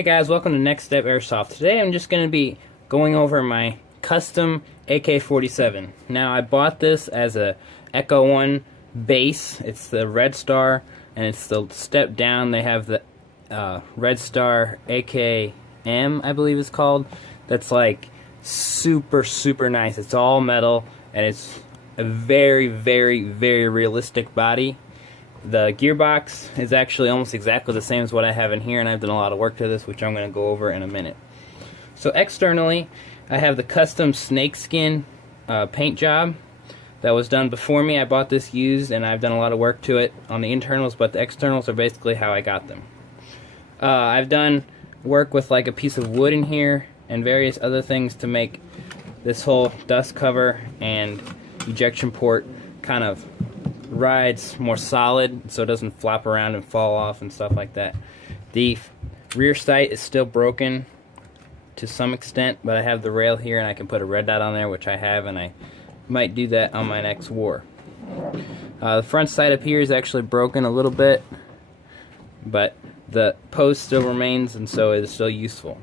Hey guys, welcome to Next Step Airsoft. Today I'm just going to be going over my custom AK-47. Now I bought this as a Echo 1 base. It's the Red Star, and it's the step down. They have the Red Star AKM, I believe it's called. That's like super nice. It's all metal, and it's a very realistic body. The gearbox is actually almost exactly the same as what I have in here, and I've done a lot of work to this, which I'm going to go over in a minute. So externally, I have the custom Snakeskin paint job that was done before me. I bought this used, and I've done a lot of work to it on the internals, but the externals are basically how I got them. I've done work with like a piece of wood in here and various other things to make this whole dust cover and ejection port kind of rides more solid, so it doesn't flop around and fall off and stuff like that. The rear sight is still broken to some extent, but I have the rail here and I can put a red dot on there, which I have, and I might do that on my next war. The front sight up here is actually broken a little bit, but the post still remains, and so it is still useful.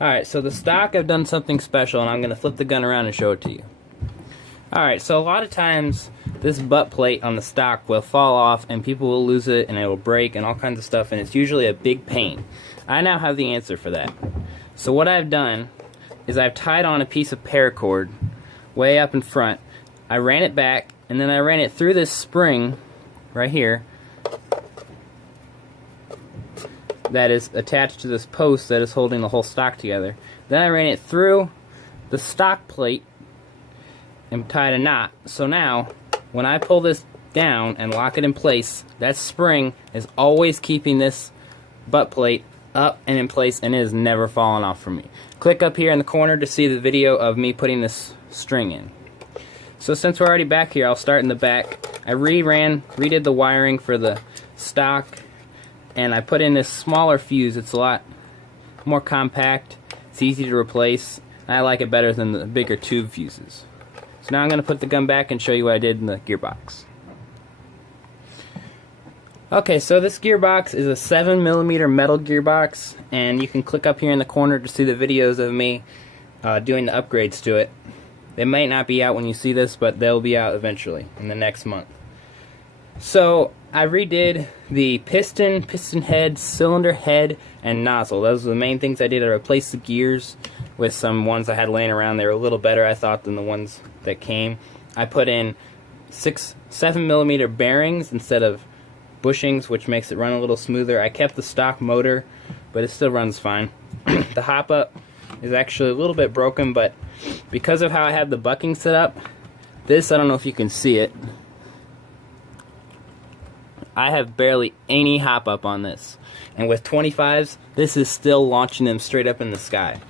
Alright, so the stock, I've done something special, and I'm going to flip the gun around and show it to you. Alright, so a lot of times this butt plate on the stock will fall off and people will lose it and it will break and all kinds of stuff, and it's usually a big pain. I now have the answer for that. So what I've done is I've tied on a piece of paracord way up in front. I ran it back, and then I ran it through this spring right here that is attached to this post that is holding the whole stock together. Then I ran it through the stock plate and tied a knot. So now when I pull this down and lock it in place, that spring is always keeping this butt plate up and in place, and it is never falling off from me. Click up here in the corner to see the video of me putting this string in. So since we're already back here, I'll start in the back. I redid the wiring for the stock, and I put in this smaller fuse. It's a lot more compact, it's easy to replace, and I like it better than the bigger tube fuses. So now I'm going to put the gun back and show you what I did in the gearbox. Okay, so this gearbox is a 7mm metal gearbox, and you can click up here in the corner to see the videos of me doing the upgrades to it. They might not be out when you see this, but they'll be out eventually in the next month. So I redid the piston head, cylinder head, and nozzle. Those are the main things I did. I replaced the gears with some ones I had laying around. They were a little better, I thought, than the ones that came. I put in 7mm bearings instead of bushings, which makes it run a little smoother. I kept the stock motor, but it still runs fine. The hop-up is actually a little bit broken, but because of how I have the bucking set up, this, I don't know if you can see it, I have barely any hop-up on this. And with 25s, this is still launching them straight up in the sky.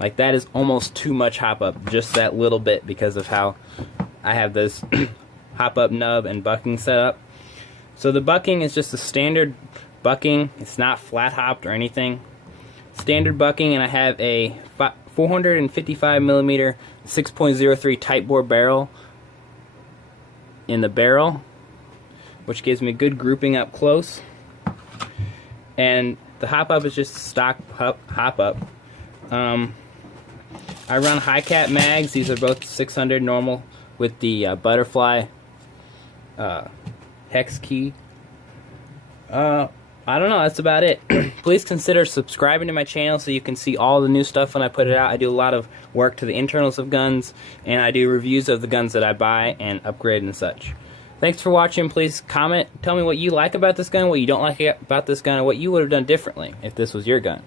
Like, that is almost too much hop-up, just that little bit, because of how I have this hop-up nub and bucking set up. So the bucking is just a standard bucking. It's not flat-hopped or anything. Standard bucking, and I have a 455mm 6.03 tight bore barrel in the barrel, which gives me good grouping up close. And the hop-up is just stock hop-up. I run high cap mags. These are both 600 normal with the butterfly hex key. I don't know, that's about it. Please consider subscribing to my channel so you can see all the new stuff when I put it out. I do a lot of work to the internals of guns, and I do reviews of the guns that I buy and upgrade and such. Thanks for watching. Please comment, tell me what you like about this gun, what you don't like about this gun, and what you would have done differently if this was your gun.